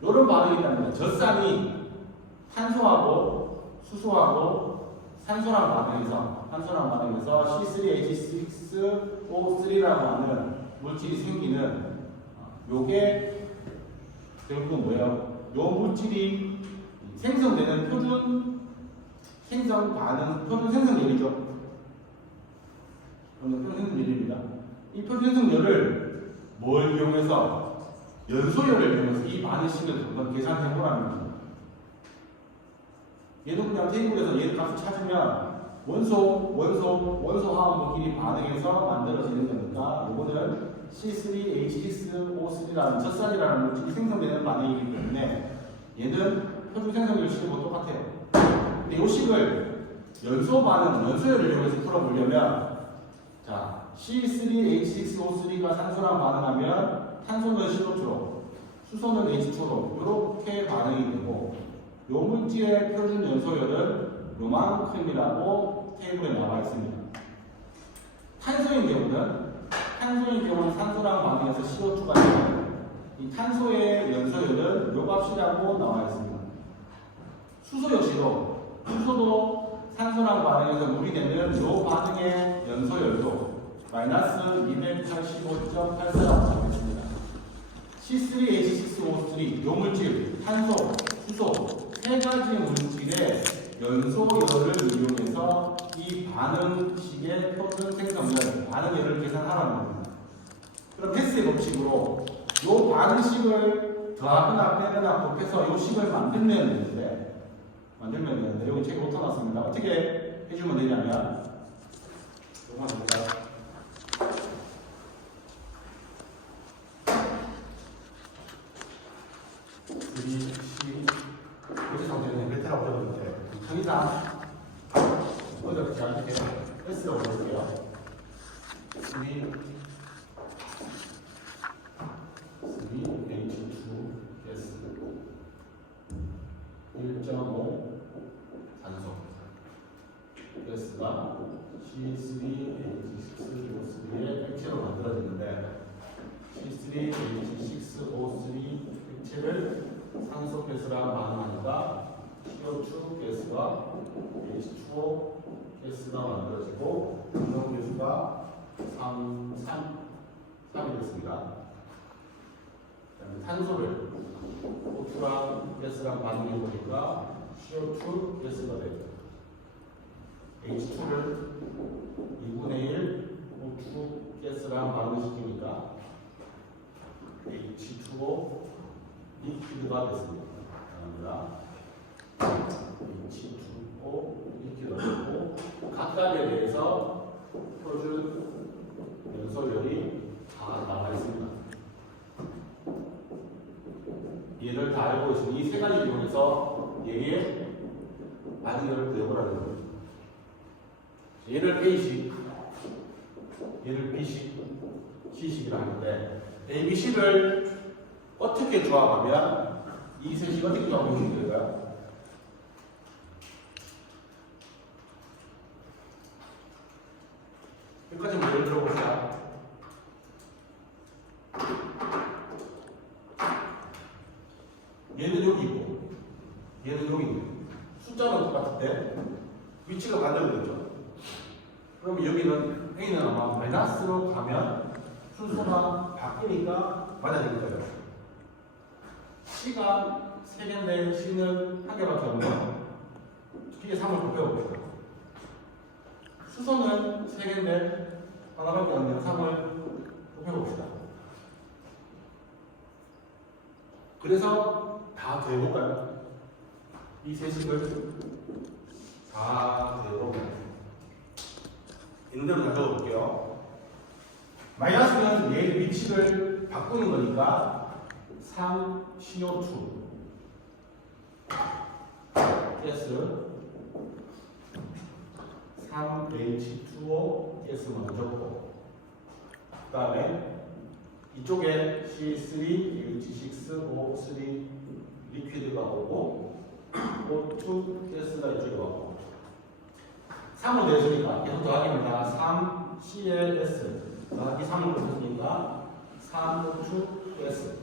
요런 반응이 있답니다. 젖산이 탄소하고 수소하고 산소랑 반응해서 C3H6O3라고 하는 물질이 생기는 요게 결국은 뭐예요? 요 물질이 생성되는 표준 생성열이죠. 표준 생성열입니다. 이 표준 생성열을 뭘 이용해서 연소열을 이용해서 이 반응식을 한번 계산해 보라는 겁니다. 얘는 그냥 테이블에서 얘 값을 찾으면 원소 화합물끼리 반응해서 만들어지는 거니까 이거는 C3H6O3라는 젖산이라는 물질이 생성되는 반응이기 때문에 얘는 표준 생성열 식하고 똑같아요. 근데 이 식을 연소 반응, 연소열을 이용해서 풀어보려면 자, C3H6O3가 산소랑 반응하면 탄소는 CO2로, 수소는 H2로 이렇게 반응이 되고 요 물질의 표준 연소열은 요만큼이라고 테이블에 나와 있습니다. 탄소인 경우는 산소랑 반응해서 CO2가 되는 이 탄소의 연소열은 요 값이라고 나와 있습니다. 수소 역시도 산소랑 반응해서 물이 되면 요 반응의 연소열도 마이너스 285.84라고 적혀있습니다. C3H6O3 요 물질, 탄소, 수소 세 가지 물질의 연소열을 이용해서 이 반응식의 표준 생성열, 반응열을 계산하라는 겁니다. 그럼 헤스의 법칙으로 요 반응식을 더하거나 빼거나 곱해서 요 식을 만들면 되는데 여기 책에 붙여놨습니다. 어떻게 해주면 되냐면 요거만 볼까요? 어제 상태는 베테랑 어려운데 항상 어렵지 않게 S로 올려볼게요. 3H2S 1.5 산소 S가 C3H6O3의 액체로 만들어지는데 C3H6O3 액체를 산소 가스랑 반응하니까 CO2 가스가 H2O 가스가 만들어지고 이온 가스가 3이 됐습니다. 탄소를 O2랑 가스랑 반응해 보니까 CO2 가스가 되죠. H2를 2분의 1 O2 가스랑 반응시키니까 H2O 리퀴드가 됐습니다. H2O 리퀴드가 됐고 각각에 대해서 표준 연소열이 다 나와 있습니다. 얘를 다 알고 있으니 이 세 가지를 이용해서 얘의 반응열을 구해보라는 거예요. 얘를 A식, 얘를 B식, C식이라 하는데 A, B, C를 어떻게 조합하면 이 셋이 어떻게 조합하면 될까요? 여기까지 한번 예를 들어봅시다. 얘는 여기 있고 얘는 여기 있고 숫자는 똑같은데 위치가 반대로 되죠. 그럼 여기는 A는 아마 마이너스로 가면 순서가 바뀌니까 맞아질 거예요. C가 3개인데 C는 1개밖에 없네요. 뒤에 3을 곱해봅시다. 수소는 3개인데 하나밖에 없네요. 3을 곱해봅시다. 그래서 다 더해볼까요? 이 세 식을 다 더해보면 있는 대로 다 적어볼게요. 마이너스는 얘의 위치를 바꾸는 거니까 3CO2 가스 3H2O 가스만 적고 그 다음에 이쪽에 C3H6O3 리퀴드가 오고 O2 가스가 이쪽에 오고 3을 내주니까 계속 더하기입니다. 3ClS 이 3을 곱했으니까 3O2 가스.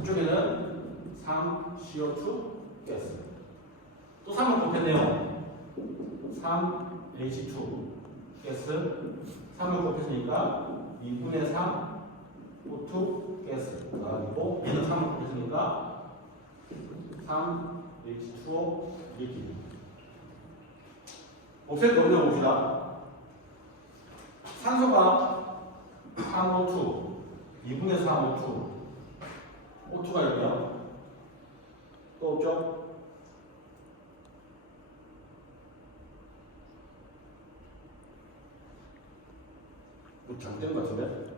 이쪽에는 3CO2 가스. 또 3을 곱했네요. 3H2 가스. 3을 곱했으니까 2분의 3 O2 가스. 그리고 얘는 3을 곱했으니까 3H2O 리퀴드. 옵셋 넘겨 봅시다. 산소가 3O2, 2분의 3O2, O2가 있고요. 또 없죠? 뭐 잘못된 것 같은데?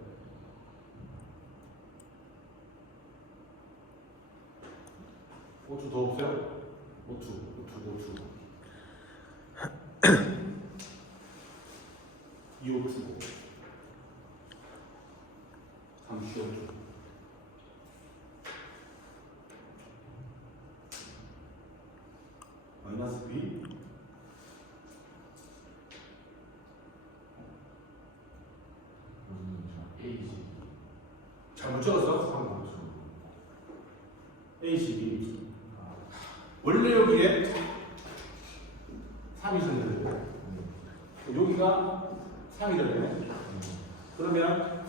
O2 더 없어요? O2. 2O2, 3CO2. 마이너스 B, AG. 잘못 적었어? ACB. 원래 여기에 3이 있었는데 여기가 3이 되네. 그러면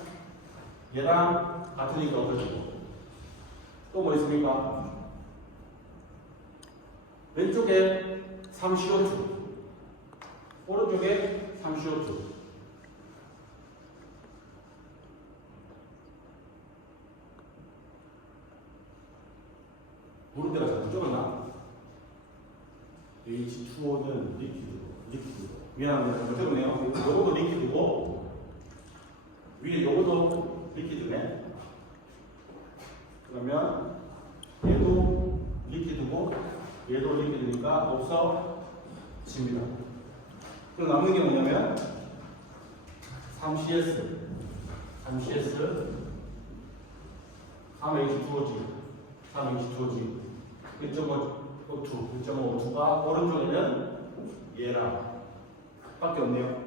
얘랑 같으니까 어떨까요? 또 뭐 있습니까? 왼쪽에 3CO2, 오른쪽에 3CO2. 물은 데가 자꾸 적었나? H2O는 리퀴드. 미안합니다. 잘못 적었네요. 요것도 리퀴드고, 위에 요것도 리퀴드네. 그러면 얘도 리퀴드고, 얘도 리퀴드니까 없어집니다. 그럼 남는 게 뭐냐면 3CS, 3H2OG, 1.5O2가 오른쪽에는 얘랑 밖에 없네요.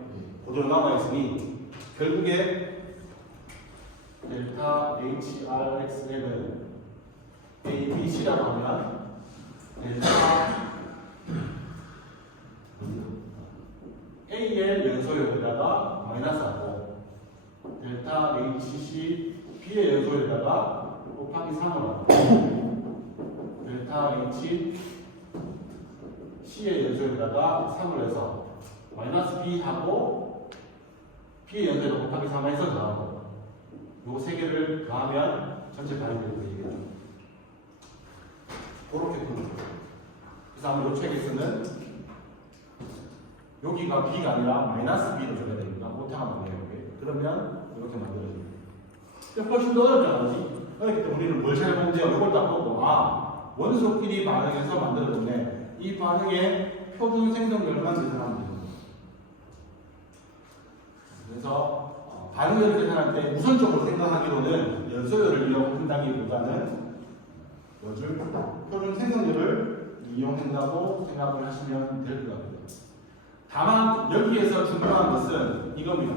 그대로 남아있으니 결국에 델타 HRXL은 A, B, C라고 하면 델타 AL 연소율에다가 마이너스하고 델타 HC B의 연소율에다가 곱하기 3을 하고 델타 H C의 연소율에다가 3을 해서 마이너스 B하고 B의 연소율 곱하기 3을 해서 더하고 요 세 개를 더하면 전체 반응이 되겠죠. 그렇게 푸는 거예요. 그래서 아마 요 책에서는 여기가 B가 아니라 마이너스 B로 줘야 됩니다. 오타가 나네요. 그러면 이렇게 만들어집니다. 훨씬 더 어렵잖아요. 그렇기 때문에 우리는 뭘 잘못해요? 이걸 딱 보고 원소끼리 반응해서 만들어졌네. 이 반응의 표준 생성열만 계산하면 됩니다. 그래서 반응열을 계산할 때 우선적으로 생각하기로는 연소열을 이용한다기보다는 표준 생성열을 이용한다고 생각을 하시면 될 것 같아요. 다만 여기에서 중요한 것은 이겁니다.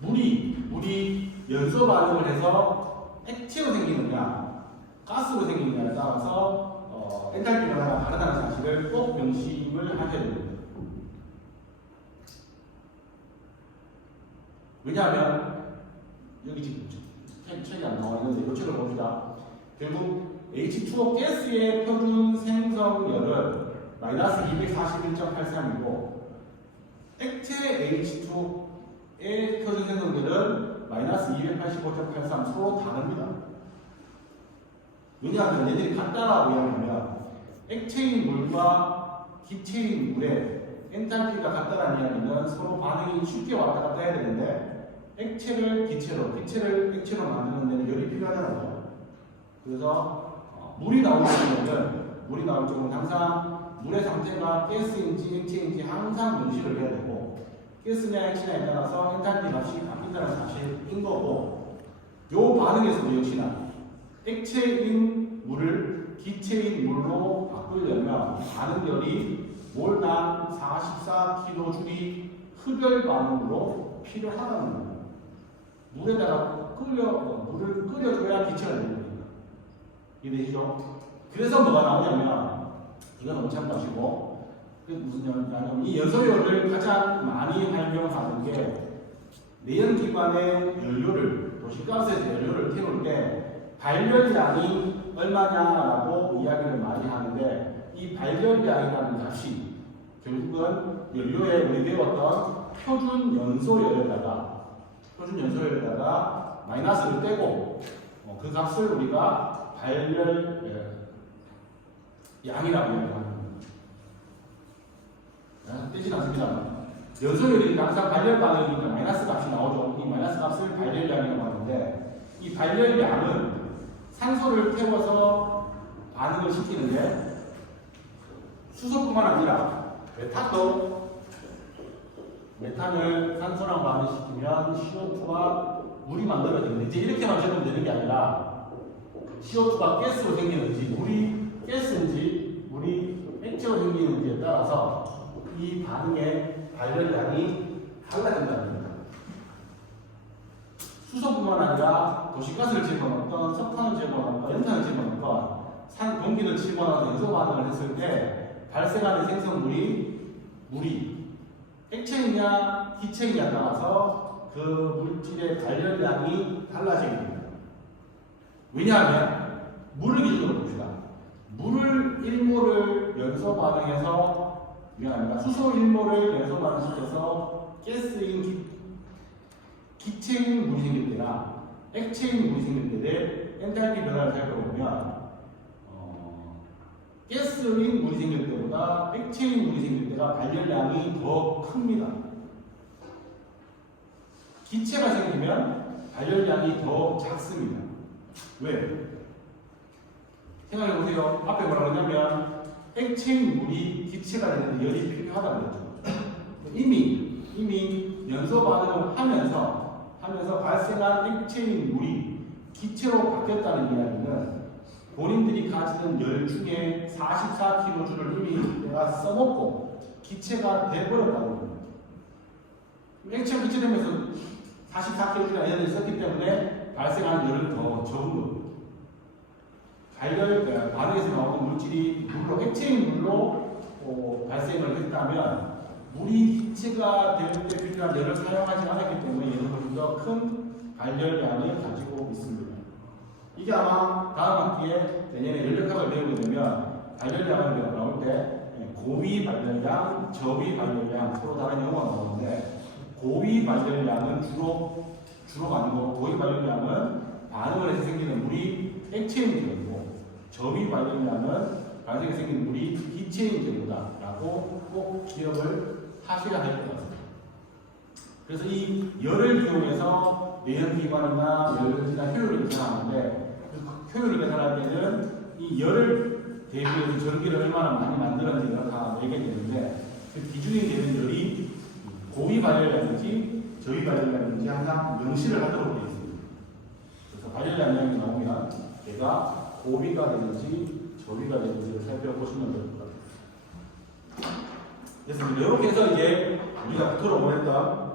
물이 연소 반응을 해서 액체로 생기느냐 가스로 생기느냐에 따라서 엔탈피 변화가 다르다는 사실을 꼭 명심을 하셔야 됩니다. 왜냐하면 여기 지금 책이 안 나와 있는데 이 책을 봅시다. 결국 H2O 가스의 표준 생성열은 마이너스 241.83이고 액체 H2의 표준 생성열은 마이너스 285.83 서로 다릅니다. 왜냐하면 얘들이 같다라고 이야기하면 액체인 물과 기체인 물의 엔탈피가 같다라는 이야기는 서로 반응이 쉽게 왔다 갔다 해야 되는데 액체를 기체로, 기체를 액체로 만드는 데는 열이 필요하잖아요. 그래서 물이 나올 경우는 항상 물의 상태가 가스인지 액체인지 항상 명시를 해야 되고 가스냐 액체냐에 따라서 엔탈피 값이 바뀐다는 사실인 거고 요 반응에서도 역시나 액체인 물을 기체인 물로 바꾸려면 반응열이 몰당 44kJ 흡열 반응으로 필요하다는 거예요. 물에다가 물을 끓여줘야 기체가 되는 거니까. 이해되시죠? 그래서 뭐가 나오냐면, 이건 엄청 마시고, 무슨 얘기냐면, 이 연소열을 가장 많이 활용하는 게, 내연기관의 연료를, 도시가스에서 연료를 태울 때, 발열량이 얼마냐라고 이야기를 많이 하는데, 이 발열량이라는 값이 결국은 연료에 우리 배웠던 표준 연소열에다가 마이너스를 떼고 그 값을 우리가 양이라고 이야기합니다. 떼진 않습니다. 연소열이 항상 발열 반응이니까 마이너스 값이 나오죠. 이 마이너스 값을 발열량이라고 하는데, 이 발열량은 산소를 태워서 반응을 시키는데, 수소뿐만 아니라 메탄을 산소랑 반응시키면 CO2가 물이 만들어지는데, 이제 이렇게만 적으면 되는 게 아니라 CO2가 가스로 생기는지 물이 가스인지 물이 액체로 생기는지에 따라서 이 반응의 발열량이 달라진다는 겁니다. 수소뿐만 아니라 도시가스를 집어넣건 석탄을 집어넣건 연탄을 집어넣건 공기를 집어넣어서 연소 반응을 했을 때 발생하는 생성물이 액체이냐 기체이냐에 따라서 그 물질의 발열량이 달라집니다. 왜냐하면 물을 기준으로 봅시다. 물을 1몰을 연소 반응해서 수소 1몰을 연소 반응시켜서 가스인 기체인 물이 생길 때나 액체인 물이 생길 때의 엔탈피 변화를 살펴보면 가스인 물이 생길 때보다 액체인 물이 생길 때가 발열량이 더 큽니다. 기체가 생기면 발열량이 더 작습니다. 왜? 생각해보세요. 앞에 뭐라 그러냐면 액체인 물이 기체가 되는데 열이 필요하다고 그랬죠. 이미 연소 반응을 하면서 발생한 액체인 물이 기체로 바뀌었다는 이야기는 본인들이 가지는 열 중에 44kJ를 이미 내가 써먹고 기체가 돼버렸다는 겁니다. 액체가 기체되면서 44kJ가 에너지를 썼기 때문에 발생하는 열은 더 적은 겁니다. 반응에서 나오는 물질이 액체인 물로 발생을 했다면 물이 기체가 될 때 필요한 열을 사용하지 않았기 때문에 얘는 훨씬 더 큰 발열량을 가지고 있습니다. 이게 아마 다음 학기에 내년에 연력학을 배우게 되면 발열량을 나올 때 고위 발열량, 저위 발열량 서로 다른 용어가 나오는데, 고위 발열량은 주로가 아니고 고위 발열량은 반응을 해서 생기는 물이 액체인 경우고, 저위 발열량은 반응해서 생기는 물이 기체인 경우다라고 꼭 기억을 하셔야 될 것 같습니다. 그래서 이 열을 이용해서 내연기관이나 열전지나 효율을 계산하는데, 그 효율을 계산할 때는 이 열을 대비해서 전기를 얼마나 많이 만들었는지를 다 내게 되는데, 그 기준이 되는 열이 고위 발열량인지 저위 발열량인지 항상 명시를 하도록 되어 있습니다. 그래서 발열량이 나오면 얘가 고위가 되는지 저위가 되는지를 살펴보시면 될 것 같아요. 됐습니다. 이렇게 해서 이제 우리가 붙들어 보냈던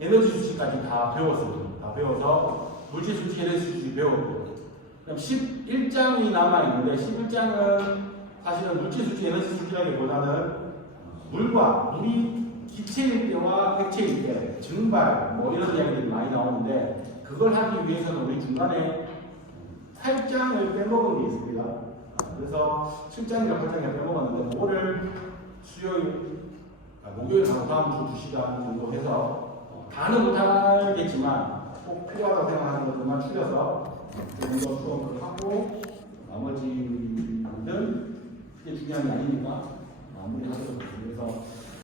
에너지 수치까지 다 배웠습니다. 다 배워서 물질 수치, 에너지 수치 배웠고, 그럼 11장이 남아있는데 11장은 사실은 물질 수치, 에너지 수치라기보다는 물이 기체일 때와 액체일 때 증발 이런 이야기들이 많이 나오는데, 그걸 하기 위해서는 우리 중간에 8장을 빼먹은 게 있습니다. 그래서 7장이랑 8장을 빼먹었는데, 그거를 목요일 하고 다음 주 2시간 정도 해서 다는 못하겠지만 꼭 필요하다고 생각하는 것들만 추려서 좀 더 수업을 하고, 나머지는 크게 중요한 게 아니니까 마무리하도록. 그래서